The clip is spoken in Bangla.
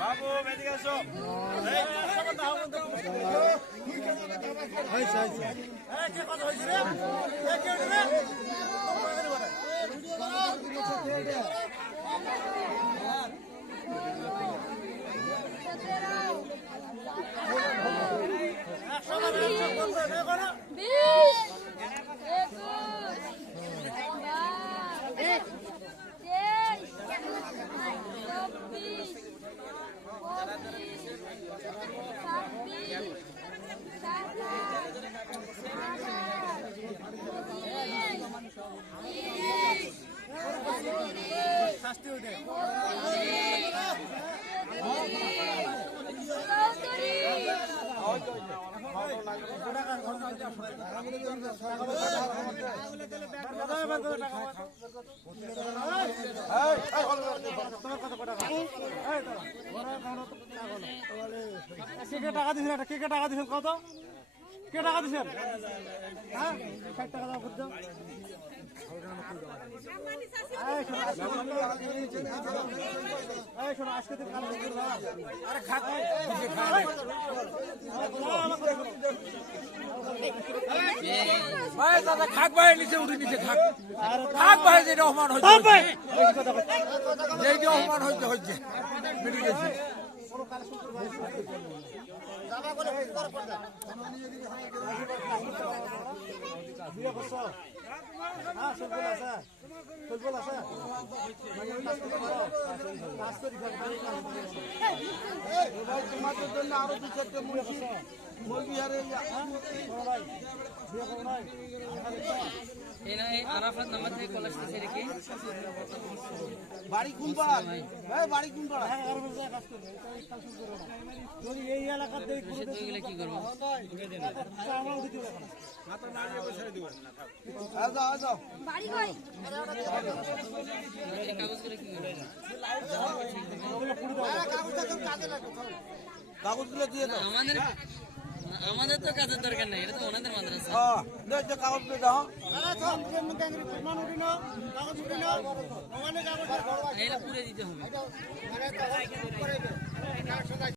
বাবু এদিকে আসো। টাকা দিছেন, কে কে টাকা দিছেন কত? কে টাকা দিছেন? হ্যাঁ 60 টাকা দাও বুঝছো? আজকে তো কাল আরে খাক ভাই দাদা খাক ভাই নিচে উঠে নিচে খাক খাক ভাই যেটা অপমান হচ্ছে যেটা অপমান হচ্ছে হচ্ছে বেরিয়ে গেছে যাবা বলে উত্তর পড়া বিয়ে করছ হ্যাঁ সবগুলো আছে সবগুলো আছে কাজ করি ভাই তোমাদের জন্য আরো দুই চারটে মুরগি আরে ভাই বিয়ে করো নাই আরাফাত নামাজ থেকে কলেজ থেকে রেখে বাড়ি কোন পাড়া ভাই বাড়ি কোন পাড়া হ্যাঁ আর বলছে কাজ করবে কাজ শুরু করো যদি এই এলাকার দেই সে তো এগুলা কি করব আমরা উঠে চলে গেলাম মাথা নাড়িয়ে বসে দিব যাও যাও বাড়ি কই এই কাগজগুলো কি করব কাগজগুলো দিয়ে দাও আমাদের তো কাজের দরকার নাই, এটা তো ওনাদের মাদ্রাসা। হ্যাঁ দে কাগজগুলো দাও আরে সব কেমন কাঙ্গরি প্রমাণ উঠিনো কাগজ উঠিনো ওখানে কাগজ এটা পুরো দিতে হবে।